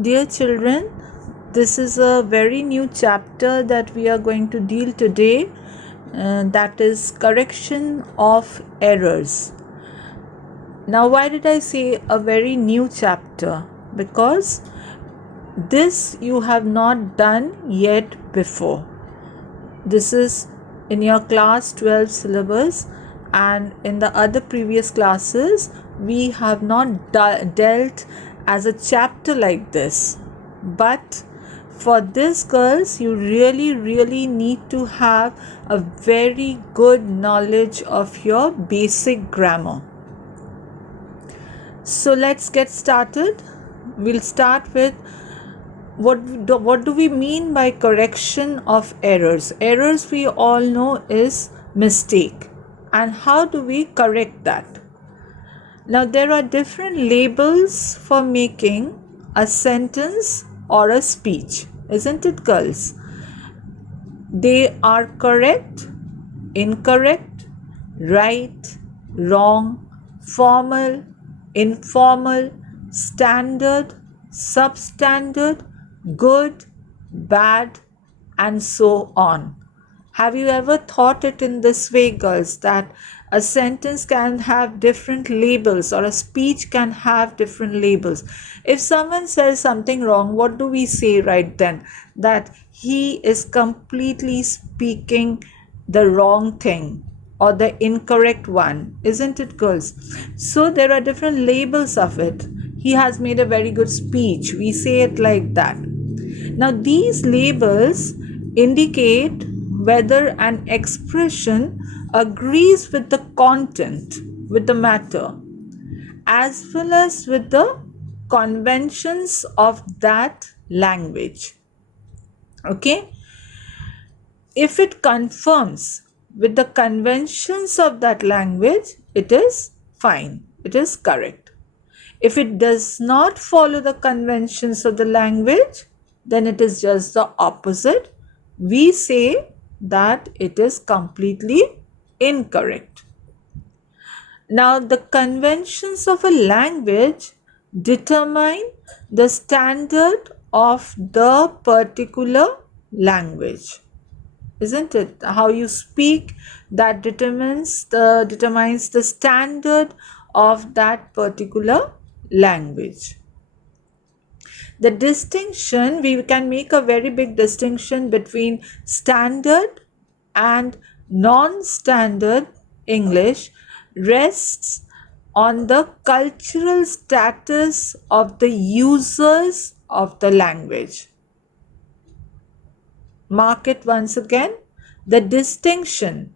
Dear children, this is a very new chapter that we are going to deal today, that is correction of errors. Now, why did I say a very new chapter? Because this you have not done yet before. This is in your class 12 syllabus, and in the other previous classes we have not dealt as a chapter like this. But for this, girls, you really need to have a very good knowledge of your basic grammar. So let's get started. We'll start with what do we mean by correction of errors? Errors, we all know, is mistake. And how do we correct that? Now, there are different labels for making a sentence or a speech, isn't it, girls? They are correct, incorrect, right, wrong, formal, informal, standard, substandard, good, bad, and so on. Have you ever thought it in this way, girls, that a sentence can have different labels or a speech can have different labels? If someone says something wrong, what do we say right then? That he is completely speaking the wrong thing or the incorrect one, isn't it, girls? So there are different labels of it. He has made a very good speech. We say it like that. Now, these labels indicate whether an expression agrees with the content, with the matter, as well as with the conventions of that language. Okay? If it conforms with the conventions of that language, it is fine, it is correct. If it does not follow the conventions of the language, then it is just the opposite. We say that it is completely incorrect. Now, the conventions of a language determine the standard of the particular language. Isn't it? How you speak, that determines the standard of that particular language. The distinction, we can make a very big distinction between standard and non-standard English, rests on the cultural status of the users of the language. Mark it once again. The distinction,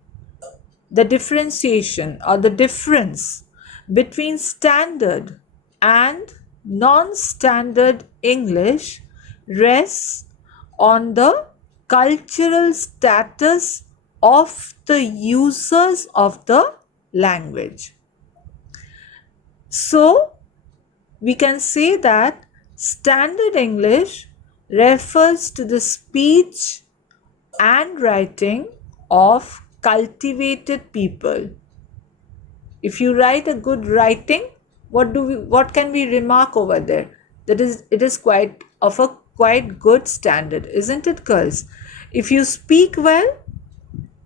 the differentiation or the difference between standard and non-standard English rests on the cultural status of the users of the language. So, we can say that standard English refers to the speech and writing of cultivated people. If you write a good writing, what can we remark over there? That is, it is quite of a quite good standard, isn't it, girls? If you speak well,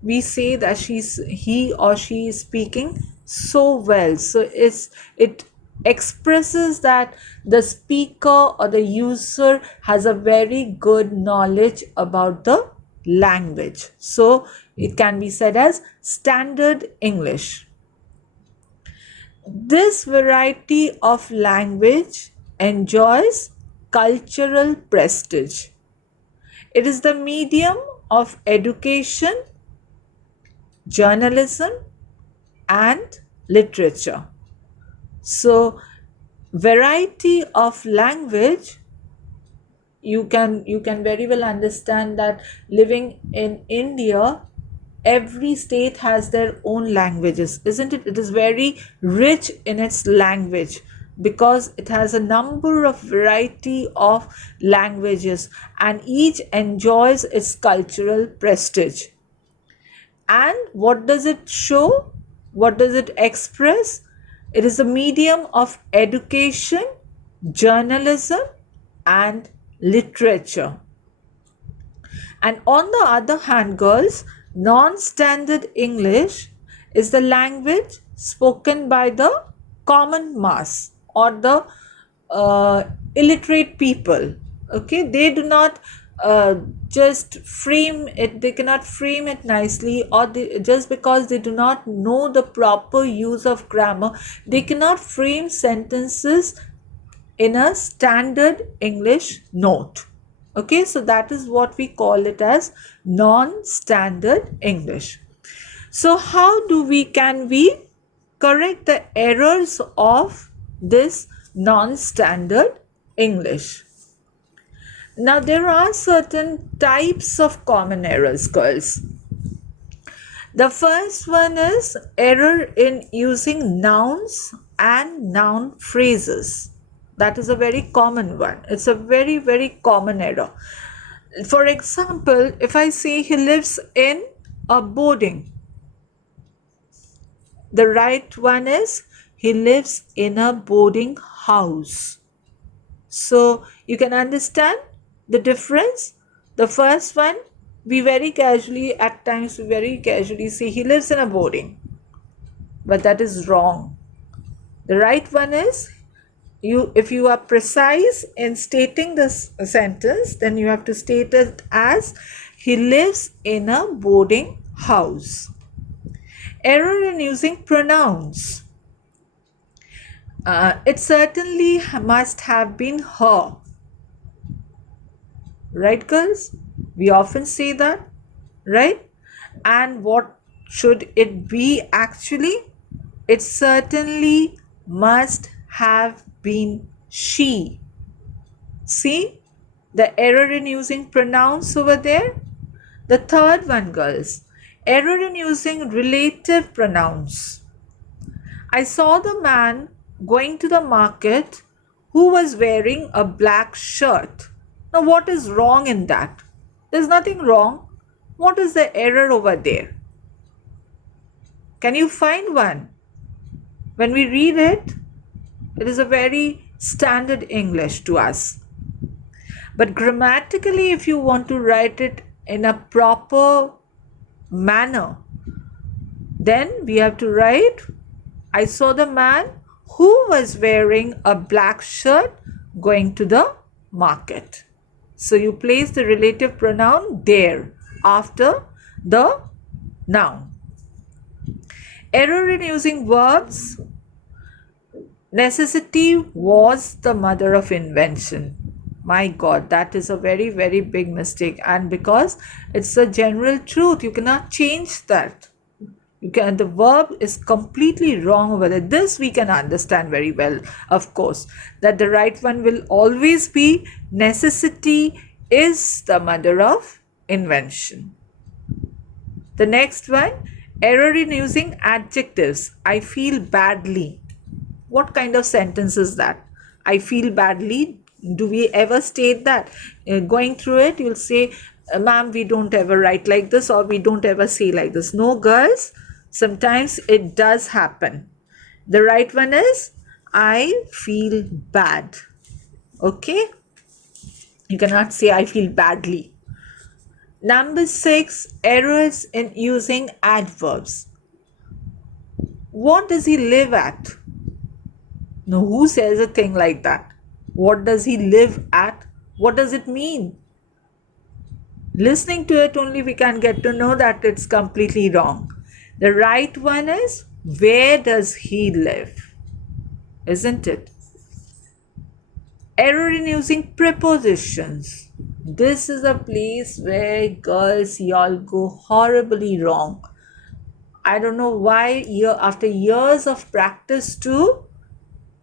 we say that he or she is speaking so well. So it expresses that the speaker or the user has a very good knowledge about the language. So it can be said as standard English. This variety of language enjoys cultural prestige. It is the medium of education, journalism, and literature. So, variety of language, you can very well understand that living in India, every state has their own languages, isn't it? It is very rich in its language because it has a number of variety of languages and each enjoys its cultural prestige. And what does it show? What does it express? It is a medium of education, journalism, and literature. And on the other hand, girls, non-standard English is the language spoken by the common mass or the uh, illiterate people. Okay, they do not just frame it, they cannot frame it nicely, or just because they do not know the proper use of grammar, they cannot frame sentences in a standard English note. Okay, so that is what we call it as non-standard English. So how do we can we correct the errors of this non-standard English? Now there are certain types of common errors, girls. The first one is error in using nouns and noun phrases. That is a very common one. It's a very, very common error. For example, if I say he lives in a boarding, the right one is he lives in a boarding house. So you can understand the difference. The first one, at times, we very casually say he lives in a boarding, but that is wrong. The right one is, if you are precise in stating this sentence, then you have to state it as he lives in a boarding house. Error in using pronouns. It certainly must have been her. Right, girls? We often say that, right? And what should it be actually? It certainly must have been she. See the error in using pronouns over there? The third one, girls, error in using relative pronouns. I saw the man going to the market who was wearing a black shirt. Now, what is wrong in that? There's nothing wrong. What is the error over there? Can you find one? When we read it, it is a very standard English to us. But grammatically, if you want to write it in a proper manner, then we have to write, I saw the man who was wearing a black shirt going to the market. So you place the relative pronoun there after the noun. Error in using verbs. Necessity was the mother of invention. My God, that is a very, very big mistake. And because it's a general truth, you cannot change that. The verb is completely wrong over there. This we can understand very well, of course, that the right one will always be necessity is the mother of invention. The next one, error in using adjectives. I feel badly. What kind of sentence is that? I feel badly. Do we ever state that? Going through it, you'll say, ma'am, we don't ever write like this, or we don't ever say like this. No, girls, sometimes it does happen. The right one is, I feel bad. Okay? You cannot say, I feel badly. Number 6, errors in using adverbs. What does he live at? Now, who says a thing like that? What does he live at? What does it mean? Listening to it only we can get to know that it's completely wrong. The right one is, where does he live? Isn't it? Error in using prepositions. This is a place where girls, y'all go horribly wrong. I don't know why after years of practice too,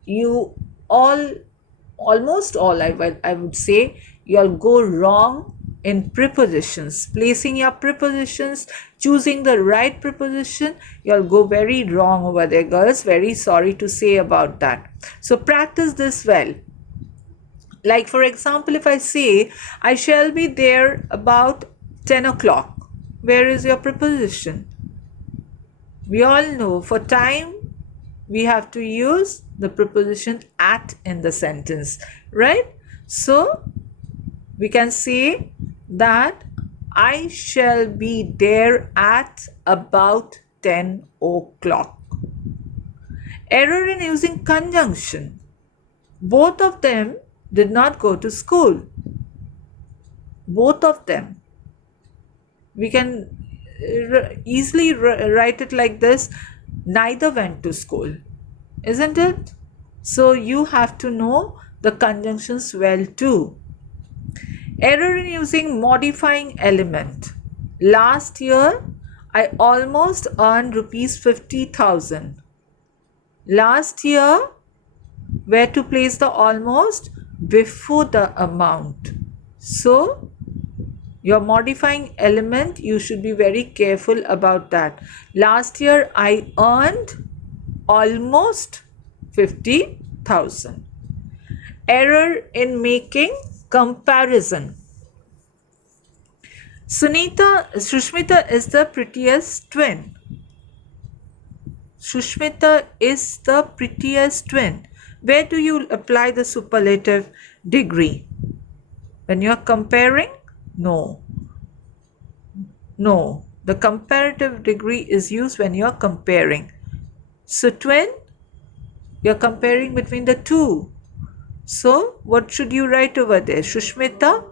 you almost all I would say, you'll go wrong in prepositions, placing your prepositions, choosing the right preposition. You'll go very wrong over there, girls. Very sorry to say about that. So practice this well. Like, for example, if I say, I shall be there about 10 o'clock. Where is your preposition? We all know for time, we have to use the preposition at in the sentence, right? So we can say that I shall be there at about 10 o'clock. Error in using conjunction. Both of them did not go to school. Both of them. We can easily write it like this: neither went to school, isn't it? So you have to know the conjunctions well too. Error in using modifying element. Last year, I almost earned rupees 50,000. Last year, where to place the almost? Before the amount. So, your modifying element, you should be very careful about that. Last year, I earned almost 50,000. Error in making comparison. Sushmita is the prettiest twin. Sushmita is the prettiest twin. Where do you apply the superlative degree? When you're comparing? No. No. The comparative degree is used when you're comparing. So, twin, you're comparing between the two. So, what should you write over there? Sushmita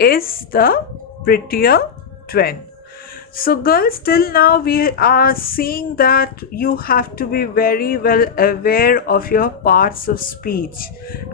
is the prettier twin. So, girls, till now we are seeing that you have to be very well aware of your parts of speech: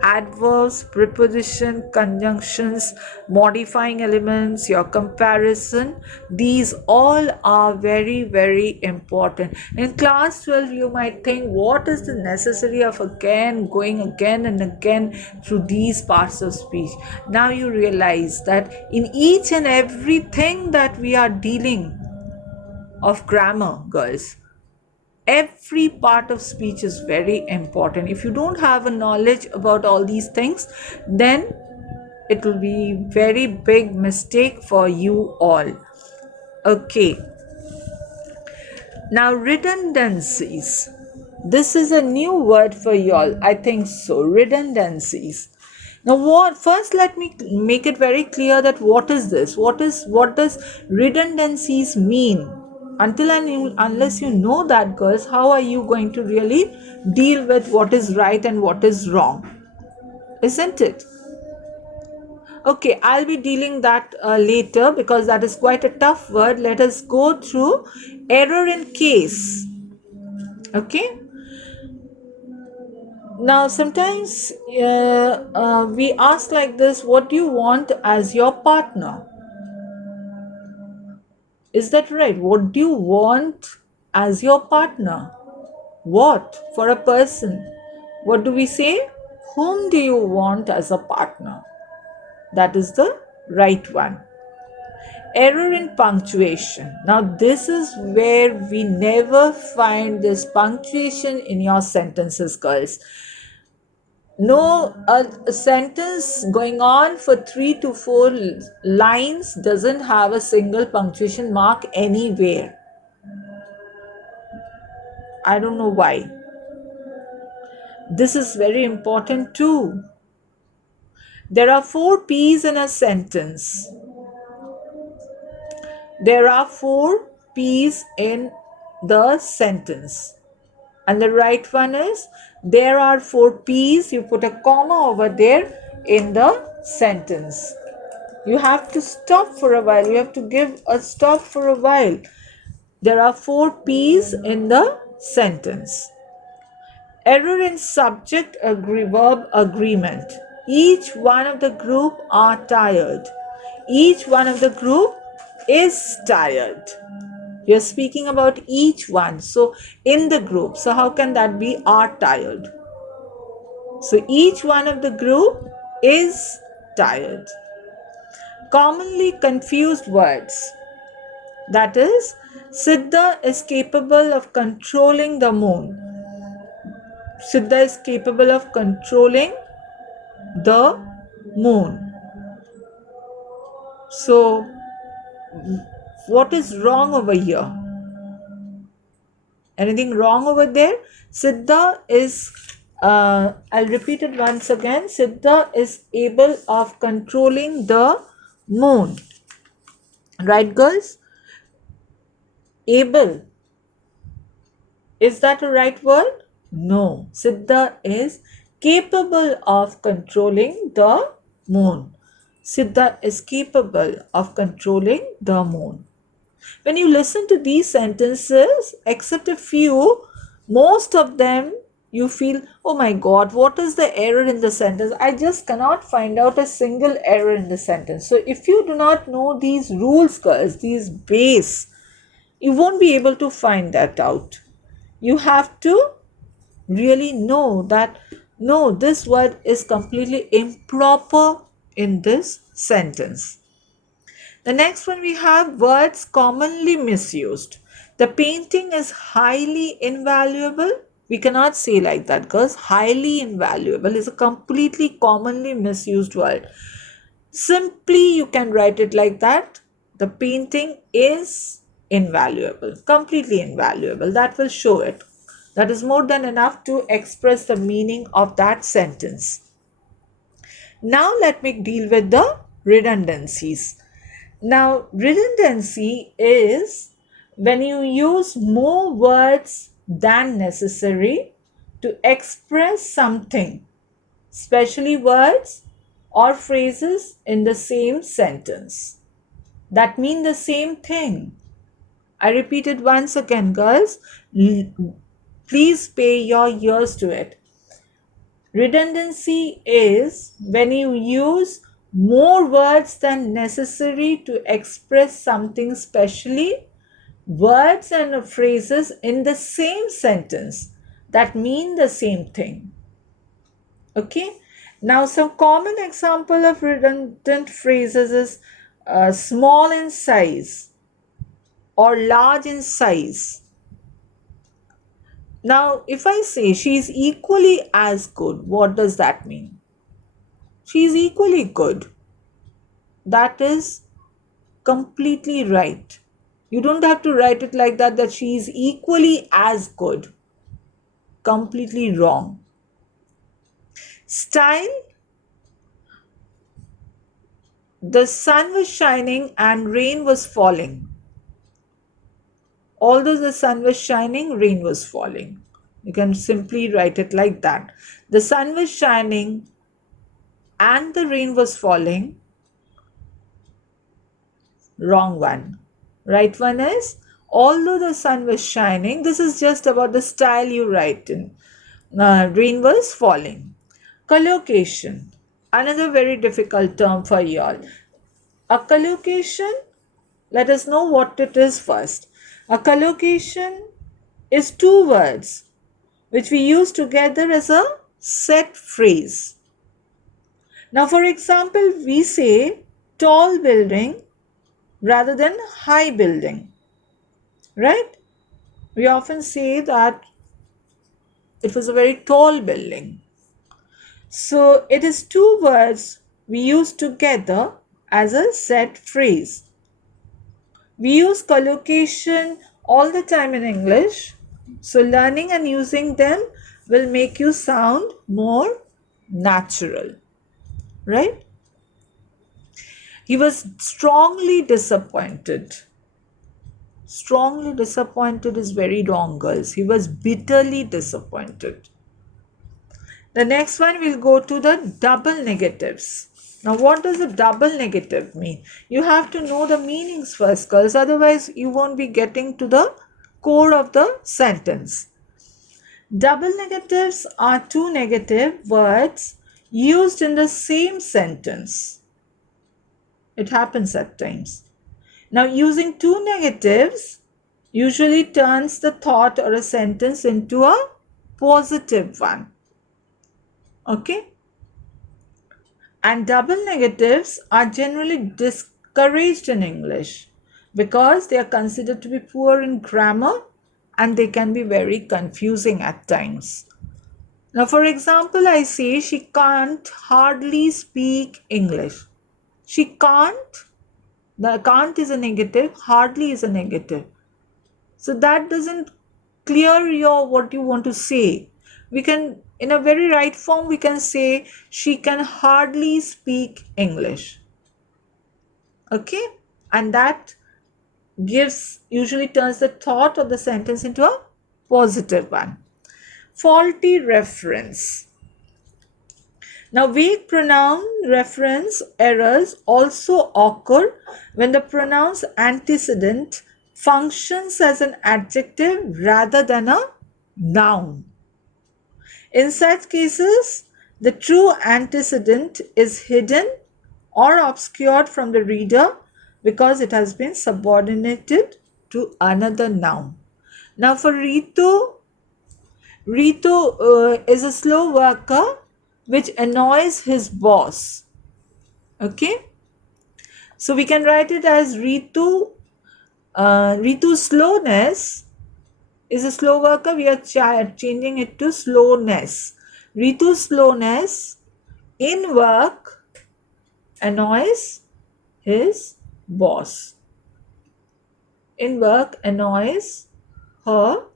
adverbs, preposition, conjunctions, modifying elements, your comparison. These all are very, very important. In class 12, you might think, what is the necessity of going again and again through these parts of speech? Now you realize that in each and everything that we are dealing of grammar, girls, every part of speech is very important. If you don't have a knowledge about all these things, then it will be very big mistake for you all. Okay, now redundancies. This is a new word for y'all. I think so. Redundancies. Now, what? First, let me make it very clear that what is this? What does redundancies mean? Until and unless you know that, girls, how are you going to really deal with what is right and what is wrong? Isn't it? Okay, I'll be dealing that later because that is quite a tough word. Let us go through error in case. Okay. Now, sometimes we ask like this: what do you want as your partner? Is that right? What do you want as your partner? What for a person? What do we say? Whom do you want as a partner? That is the right one. Error in punctuation. Now, this is where we never find this punctuation in your sentences, girls. No, a sentence going on for 3 to 4 lines doesn't have a single punctuation mark anywhere. I don't know why. This is very important too. There are 4 P's in a sentence. There are 4 P's in the sentence. And the right one is, there are 4 P's. You put a comma over there in the sentence. You have to stop for a while. You have to give a stop for a while. There are 4 P's in the sentence. Error in subject verb agreement. Each one of the group are tired. Each one of the group is tired. You're speaking about each one. So in the group. So how can that be are tired? So each one of the group is tired. Commonly confused words. That is, Siddha is capable of controlling the moon. Siddha is capable of controlling the moon. So, what is wrong over here? Anything wrong over there? Siddha is I'll repeat it once again. Siddha is able of controlling the moon. Right, girls? Able. Is that a right word? No. Siddha is capable of controlling the moon. Siddha is capable of controlling the moon. When you listen to these sentences, except a few, most of them you feel, oh my god, what is the error in the sentence? I just cannot find out a single error in the sentence. So if you do not know these rules, girls, these base, you won't be able to find that out. You have to really know that no, this word is completely improper in this sentence. The next one we have words commonly misused. The painting is highly invaluable. We cannot say like that because highly invaluable is a completely commonly misused word. Simply you can write it like that. The painting is invaluable, completely invaluable. That will show it. That is more than enough to express the meaning of that sentence. Now let me deal with the redundancies. Now, redundancy is when you use more words than necessary to express something, especially words or phrases in the same sentence that mean the same thing. I repeat it once again, girls. Please pay your ears to it. Redundancy is when you use more words than necessary to express something, specially words and phrases in the same sentence that mean the same thing. Okay. Now, some common example of redundant phrases is small in size or large in size. Now, if I say she is equally as good, what does that mean? She is equally good. That is completely right. You don't have to write it like that, that she is equally as good. Completely wrong. Style, the sun was shining and rain was falling. Although the sun was shining, rain was falling. You can simply write it like that. The sun was shining and the rain was falling. Wrong one. Right one is, although the sun was shining, this is just about the style you write in. Rain was falling. Collocation. Another very difficult term for you all. A collocation, let us know what it is first. A collocation is two words which we use together as a set phrase. Now, for example, we say tall building rather than high building, right? We often say that it was a very tall building. So it is two words we use together as a set phrase. We use collocation all the time in English. So learning and using them will make you sound more natural, right? He was strongly disappointed. Strongly disappointed is very wrong, girls. He was bitterly disappointed. The next one will go to the double negatives. Now, what does a double negative mean? You have to know the meanings first, girls. Otherwise, you won't be getting to the core of the sentence. Double negatives are two negative words used in the same sentence. It happens at times. Now, using two negatives usually turns the thought or a sentence into a positive one. Okay? And double negatives are generally discouraged in English because they are considered to be poor in grammar and they can be very confusing at times. Now, for example, I say she can't hardly speak English. She can't, the can't is a negative, hardly is a negative. So that doesn't clear your what you want to say. We can In a very right form, we can say she can hardly speak English. Okay? And that gives, usually turns the thought of the sentence into a positive one. Faulty reference. Now, weak pronoun reference errors also occur when the pronoun's antecedent functions as an adjective rather than a noun. In such cases, the true antecedent is hidden or obscured from the reader because it has been subordinated to another noun. Now, for Ritu, Ritu is a slow worker which annoys his boss. Okay, so we can write it as Ritu. Ritu's slowness is a slow worker. We are changing it to slowness. Ritu's slowness in work annoys his boss. In work annoys her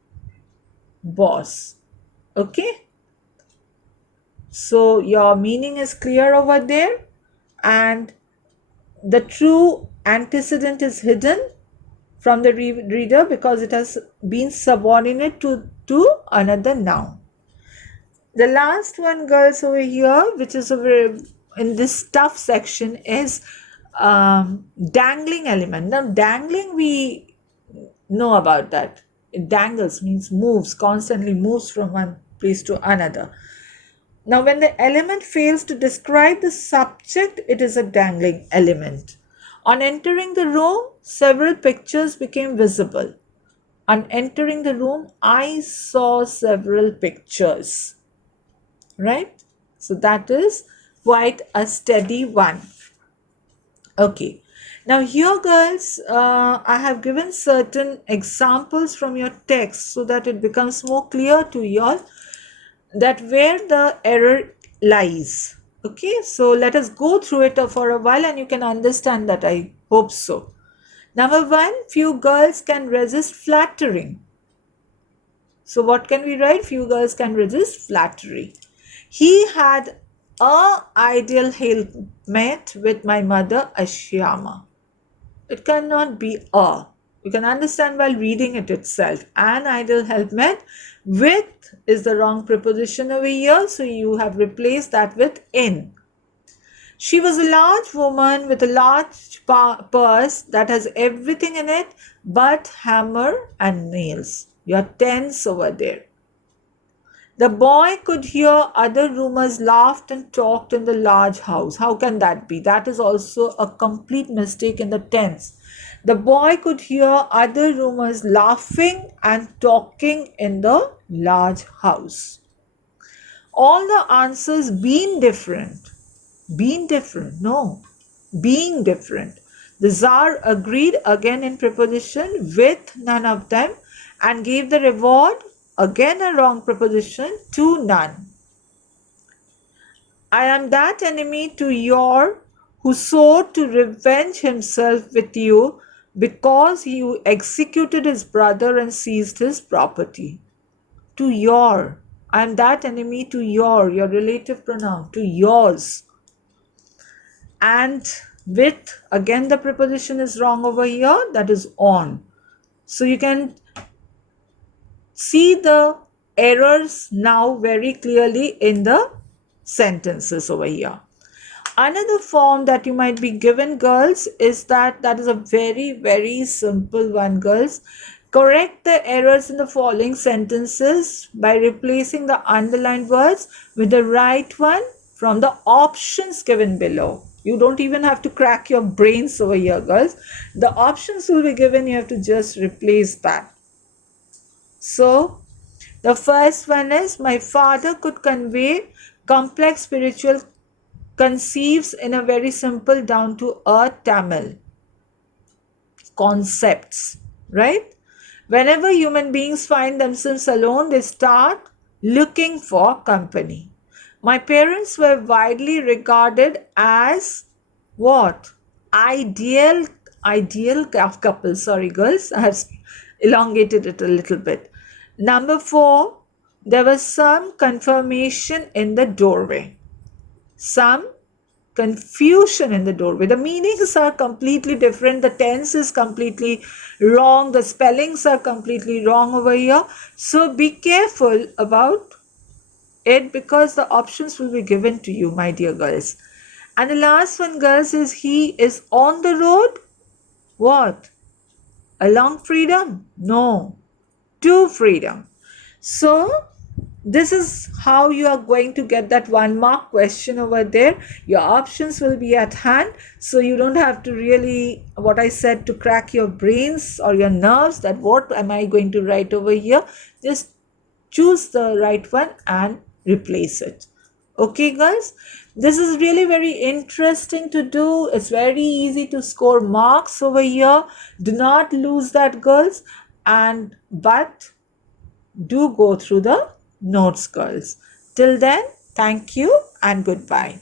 boss. Okay, so your meaning is clear over there, and the true antecedent is hidden from the reader because it has been subordinate to another noun. The last one, girls, over here, which is over in this tough section, is dangling element. Now, dangling, we know about that. It dangles, means moves, constantly moves from one place to another. Now, when the element fails to describe the subject, it is a dangling element. On entering the room, several pictures became visible. On entering the room, I saw several pictures. Right? So that is quite a steady one. Okay. Now here, girls, I have given certain examples from your text so that it becomes more clear to you all that where the error lies. Okay, so let us go through it for a while and you can understand that. I hope so. Number one, few girls can resist flattering. So what can we write? Few girls can resist flattery. He had a ideal helpmate with my mother Ashyama. It cannot be a. You can understand while reading it itself. An ideal helpmate with is the wrong preposition over here. So you have replaced that with in. She was a large woman with a large purse that has everything in it but hammer and nails. You're tense over there. The boy could hear other roomers laughed and talked in the large house. How can that be? That is also a complete mistake in the tense. The boy could hear other roomers laughing and talking in the large house. All the answers being different. Being different. No. Being different. The Tsar agreed again in preposition with none of them and gave the reward, again a wrong preposition, to none. I am that enemy to your who sought to revenge himself with you because you executed his brother and seized his property. To your. I am that enemy to your relative pronoun, to yours. And with, again the preposition is wrong over here, that is on. So you can see the errors now very clearly in the sentences over here. Another form that you might be given, girls, is that is a very simple one, girls. Correct the errors in the following sentences by replacing the underlined words with the right one from the options given below. You don't even have to crack your brains over here, girls. The options will be given, you have to just replace that. So, the first one is, my father could convey complex spiritual conceives in a very simple down to earth Tamil concepts, right? Whenever human beings find themselves alone, they start looking for company. My parents were widely regarded as what? Ideal, ideal couple. Sorry, girls, I have elongated it a little bit. Number four, There was some confirmation in the doorway, some confusion in the doorway. The meanings are completely different. The tense is completely wrong. The spellings are completely wrong over here. So be careful about it because the options will be given to you, my dear girls. And the last one, girls, is he is on the road. What? Along freedom? No, to freedom. So, this is how you are going to get that 1 mark question over there. Your options will be at hand, so you don't have to really, what I said, to crack your brains or your nerves that what am I going to write over here. Just choose the right one and replace it. Okay, guys, this is really very interesting to do. It's very easy to score marks over here. Do not lose that, girls. And but do go through the notes, girls. Till then, thank you and goodbye.